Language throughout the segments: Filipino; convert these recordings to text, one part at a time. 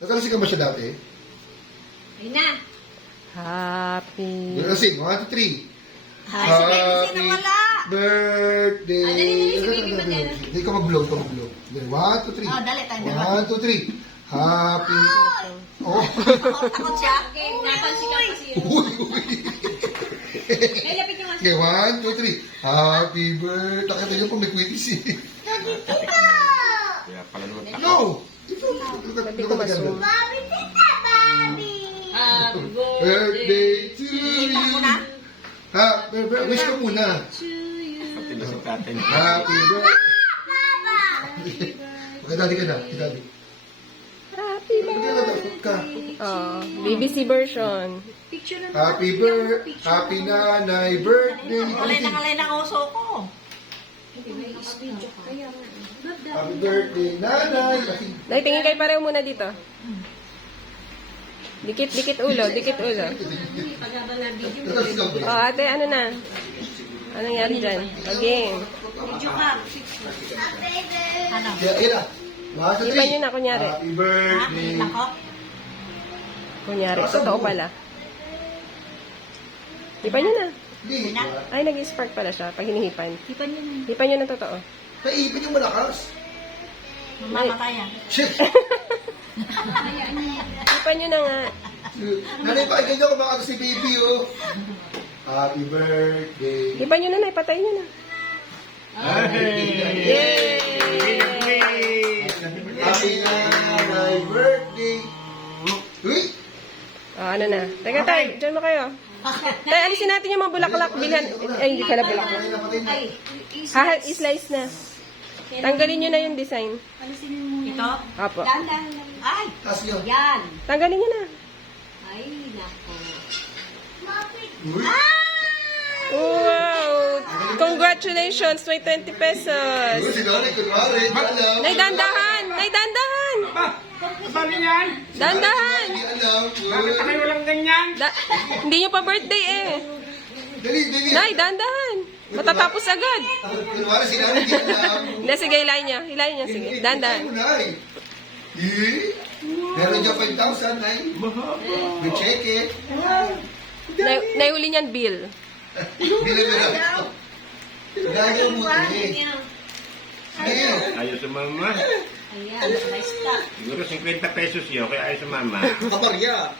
Nakalasing ka ba siya dati? Ayun na. Happy. Nakalasing. 1, 2, 3. Si Benji na wala. Birthday. Ah, dali, si Baby ba yan? Hindi ka mag-blow, ka mag-blow. 1, 2, 3. Oh, dali, tayo 1, 2, 3. Happy. Oh. Takot siya. Okay, napansin ka kasi yun. Uy, uy. Ay, lapit nyo nga. Okay, 1, 2, 3. Happy birthday. Nakita niyo po may quitis eh. Kaya pala naman takot. No! Ito, Sabi ko masum. Happy Birthday to Kita you. mo na? Ha, wish ka muna. Pati na si tatay na. Happy birthday. Magkadali ka na, magkadali. Happy Magkadali ka. Oh, BBC version. Picture na Happy birthday, happy nanay birthday. Kalay na uso ko. Happy birthday, nanay. Dahil tingin kayo pareho muna dito. Dikit ulo, dikit ulo. Oh, ate, ano na? Anong nangyari dyan? Game. Video ka. Ano? Kaya, ila. Iba nyo na, kunyari. Happy birthday. Nako. Kunyari, totoo pala. Hipan nyo na. Hindi. Ay, nag-spark pala siya pag hinihipan. Hipan nyo na. Hipan nyo na totoo. Naipin yung malakas. Mamamatayan. Shit. Hipan nyo na nga. Nanay, pakinggan nyo kung baka si baby, oh. Happy birthday. Hipan nyo na, ipatay nyo na. Yay! Happy nanay birthday. Uy! Oh, ano na? Teka, tay, dyan mo kayo. Tay, alisin natin yung mga bulaklak. Bilhan. Ay, hindi pala bulaklak. Ay, I-slice na. Tanggalin nyo na yung design. ito? Apo. Dahan-dahan lang. Ay, Taas nyo. yan. Tanggalin nyo na. Ay, nako. Uy! Wow! Congratulations! May 20 pesos. Uy, si nanay, kunwari. Alam. Nay, dandahan! Nay, dandahan! Paano yan? Dandahan! Hindi alam. Bakit kayo walang ganyan? Hindi nyo pa birthday eh. Dali, dali. Nay, dandahan! Matatapos agad. Kunwari, si nanay, hindi alam. Hindi, sige, hilahin niya. Hilahin niya, sige. Dandahan. Nay. Eh? Meron dyan 5,000, Nay. We check it. Nahuli niyan, bill. Bilang. Dahil mo eh. Sige. Ayaw sa mama. Ayan, nice stuff. Siguro 50 pesos yun, kaya ayaw sa mama. Kabarya.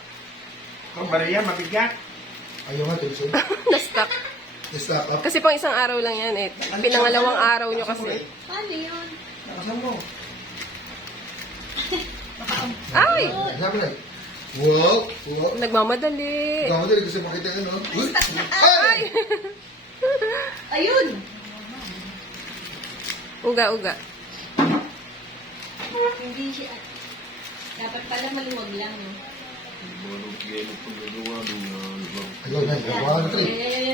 Ang bariya, mabigat. Ayaw nga, Tulso. Na-stuck. Stop up. Kasi pang isang araw lang yan eh. Pinangalawang araw nyo kasi. Paano yun? Nakasan mo. Ay! Sabi na. Wow. Wow. Nagmamadali. Ikaw madali kasi makita ka, no? Uy! Ay! Ayun! Uga. Hindi siya. Dapat pala maluwag lang. No? Ayun, Nay. One, three.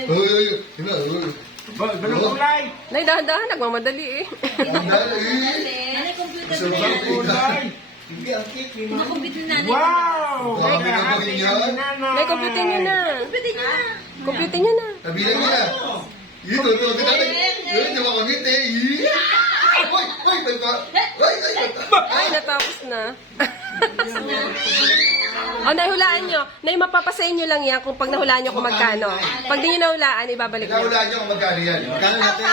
Uy, uy, uy. Yun na, uy. Ganun kulay. Nay, dahan-dahan. Nagmamadali eh. Ang dali. Nanay, computer Gusto mo mo yan. Kulay. Hindi, ang cake. Computer na nanay. Wow! Baka Kaya pinagawa happy niya. kami, nanay. Nay, computer nyo na. Computer niya na. Computer nyo na. Nabilang mo na. Yun, ito, ito, natin. Yun, di makamit eh. Ay, ay, ay, ay. Ay, natapos na. O, nahulaan nyo. Nay, mapapasayin nyo lang yan kung pag nahulaan nyo kung magkano. Pag di nyo nahulaan, ibabalik nyo. Nahulaan nyo kung magkano yan. Magkano natin?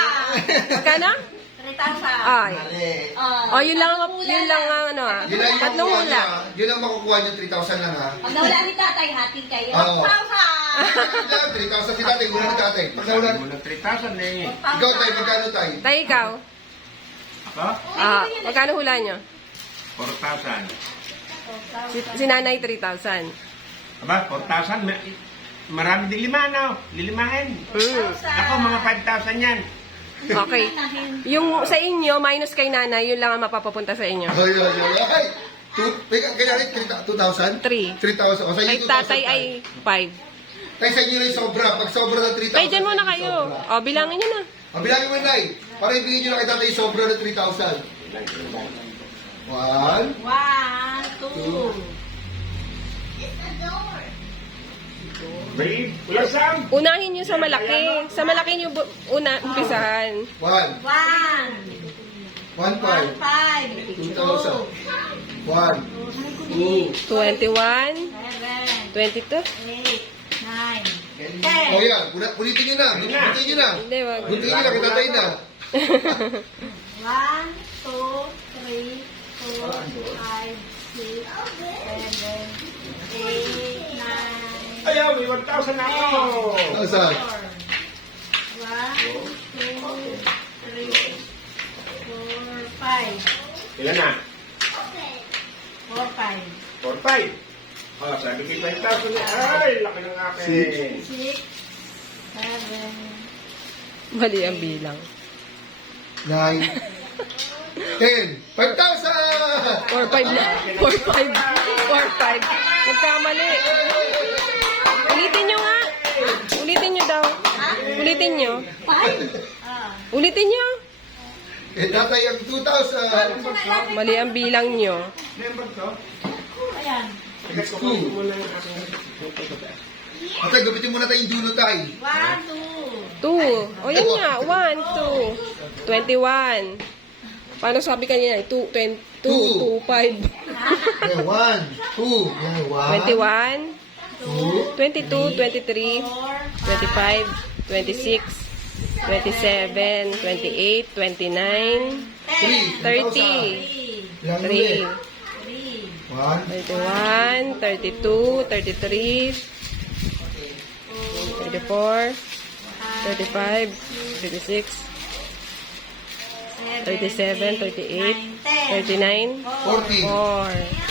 Magkano? 3,000. Ay. O, yun lang ano ah. Yun lang yung Tatlong makukuha hula. nyo. Yun lang makukuha nyo, 3,000 lang ha. Pag nawala ni tatay, hati kayo. Oo. 1,000! 3,000 si tatay, una ni tatay. Pag nahulaan, Muna 3,000 eh. ikaw tayo, magkano tayo? Tay, ikaw. Ako? Magkano hula nyo? 4,000. Si nanay, 3,000. Aba, 4,000. Marami din lima, no? Lilimahin. Ako, mga 5,000 yan. Okay. Yung sa inyo, minus kay nanay, yun lang ang mapapapunta sa inyo. Ay, ay, ay, ay. Kaya rin, 2,000? 3. 3,000. O, sa Kay inyo, 2,000 tatay ay 5. Tayo sa inyo na yung sobra. Pag sobra ng 3,000. Tay, dyan muna sa inyo kayo. sobra. O, bilangin nyo na. Bilangin mo, Nay. Para ibigay nyo na kay tatay yung sobra ng 3,000. 1, 1, 2. Babe, wala sam. Unahin nyo sa malaki. Sa malaki nyo umpisahan. 1, 1, 1,500. 5, 2,000. 1, 21, 22. 8, 9, 10. O yan, ulitin nyo na. Ulitin nyo na. Hindi, wag. Ulitin nyo na, kitatay na. 1, 2, 3, 4, 5, 6, 7, 8, 9, Ayaw, may 1,000 na ako. Nasaan? 1, 2, 3, 4, 5. Ilan na? 4, 5. 4,500. Oh, sabi ko 5,000 na. Ay, laki ng akin. 6, 7, Mali ang bilang. 9, 10, 5,000! 4-5 na. 4-5. 4-5. Nagkamali. Ulitin nyo nga. Ulitin nyo daw. Ulitin nyo. 5. Ulitin nyo. Eh, tatay ang 2,000. Mali ang bilang nyo. Member to? Ayan. Agad ko mo lang yung aking... Tatay, gabitin mo na tayong dulo tayo. 1, 2. 2. O yan nga. 1, 2. 21. Paano sabi kanina? 2, 2, 2, 5. Eh, 1, 2, 1, 21, 22, 23, 25, 26, 27, 28, 29, 30, 3, 3, 1, 31, 32, 33, 34, 35, 36, 37, 38, 39, 40. 4.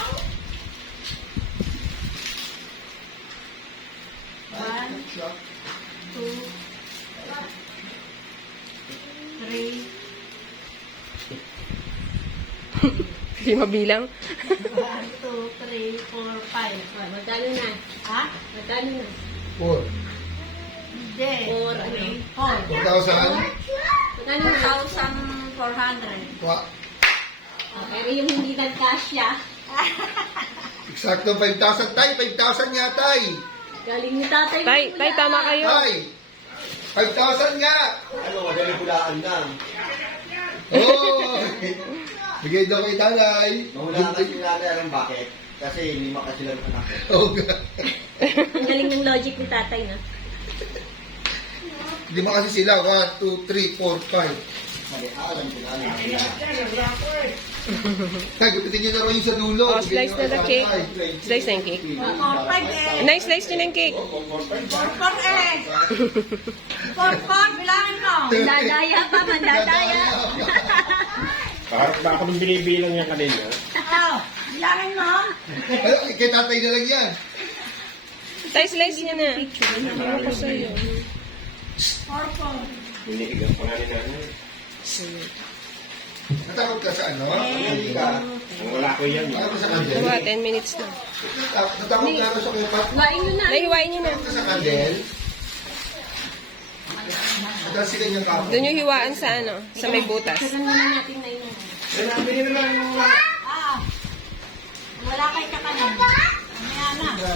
2, 3, Hindi mabilang. 1, 2, 3, 4, 5. Magkano na? Ha? Magkano na? 4. Hindi. 4, 4,000. 4. Magkano na? 1,400. Pero yung hindi nagkasya, Eksakto 5,000. Tay, 5,000 nga, tay. galing ni tatay. Tay, tama kayo. Tay, 5,000 nga. Ano, magaling hulaan lang. Oh! Bigay daw kay tanay. Mahulaan kasi nanay alam bakit? Kasi lima kasi lang anak ko. Oh, Ang galing ng logic ni tatay, na. lima kasi sila. 1, 2, 3, 4, 5. Mali, alam ko na alam. Tay, gupitin nyo na rin yung sa dulo. Oh, slice na the cake. Slice na yung cake. 4, 5, Nice, slice nyo na yung cake. 4, 4, bilangin mo. Mandadaya pa, mandadaya. Paharap ba ako nung binibilang niya kanina? Oh, bilangin mo. Ay, kay tatay na lang yan. Tay, slice nyo na. Ano ko sa'yo? 4, 4. Hinihigas pa nga ni nanay. Natakot ka sa ano? Hindi ka. Ang wala ko yan. Ano ka sa kandel? Diba, 10 minutes na. Natakot ka ako sa kupat? Bain nyo na. Nahiwain nyo na. Natakot ka sa kandel? Madalas si kanyang kapo. Doon yung hiwaan sa ano, sa may butas. Sagan muna natin na yun. Sinabi nila lang yung... Ah. Wala kay kakanin. Mamaya na.